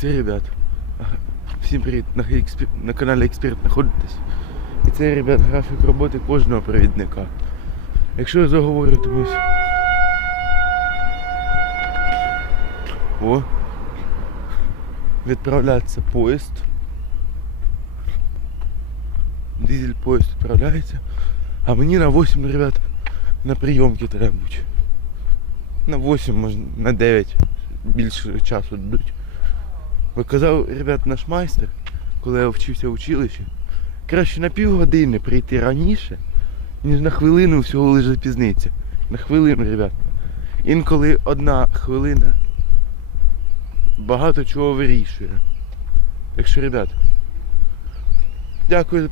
Це, ребят, всім привіт, на, експі- на каналі Експерт знаходитесь. І це, ребят, графік роботи кожного провідника. Якщо я заговорюватимусь. О! Відправляється поїзд. Дизель поїзд відправляється. А мені на 8, ребят, на прийомки треба бути. На 8, може, на 9. Більше часу дадуть. Бо казав, ребят, наш майстер, коли я вчився в училищі, краще на півгодини прийти раніше, ніж на хвилину всього лише запізниться. На хвилину, ребят. Інколи одна хвилина багато чого вирішує. Так що, ребят, дякую за